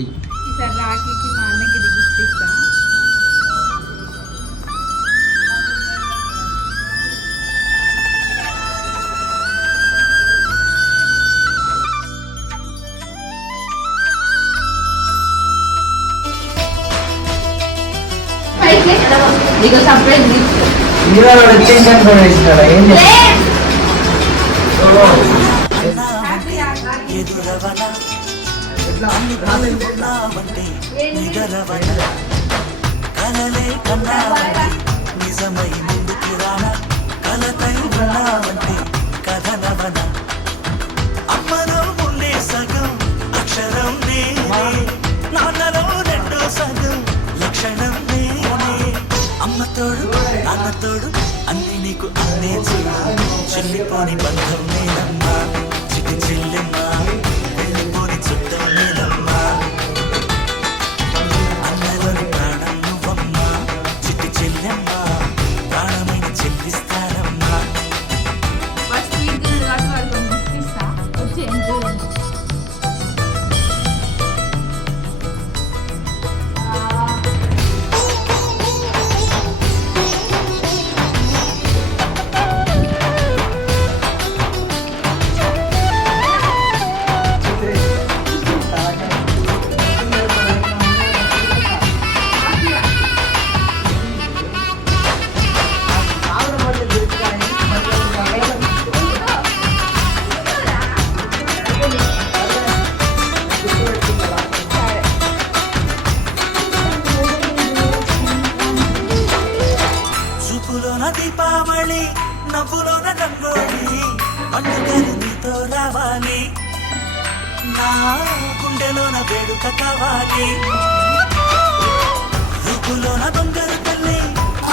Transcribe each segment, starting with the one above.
ఈసారి రాఖీకి మా అన్నకి ఇది గిఫ్ట్ ఇస్తా. నీకు సర్ప్రైజ్ గిఫ్ట్. కలలే కన్నావంటే నిజమై ముందుకు రానా, కలతై ఉన్నావంటే కథనవన. అమ్మలో ఉండే సగం అక్షరం నేనే, నాన్నలో రెండో సగం లక్షణం నేనే. అమ్మతోడు నాన్నతోడు అన్ని నీకు అన్నే చూడు, చెల్లిపోని బంధం నేనమ్మా, చిటి చెల్లెమ్మా, వెళ్ళిపోని చుట్టం నేనమ్మా. అన్నలోని ప్రాణం నువ్వమ్మా, చిట్టి చెల్లెమ్మా, ప్రాణమైన చెల్లిస్తానమ్మా. ఫస్ట్ స్వీట్ తిన్నాడు కాబట్టి వాడికి గిఫ్ట్ ఇస్తా. వచ్చి ఎంజాయ్. చూపులోన దీపావళి, నవ్వులోన రంగోలి, పండుగలు నీతో రావాలి, నా గుండెలోన వేడుక కావాలి. రూపులోన దొంగలు తల్లి,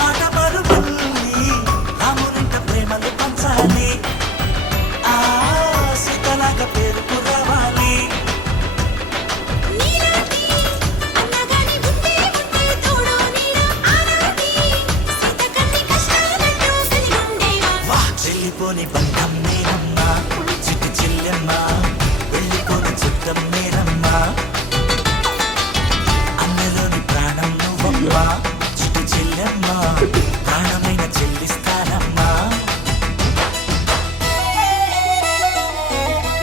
ఆట పరుగుల్ని, రామునింట ప్రేమలు పంచాలి, ఆ సీతలాగా పేరుకు రావాలి. వా చెల్లిపోని బంధం నేనే,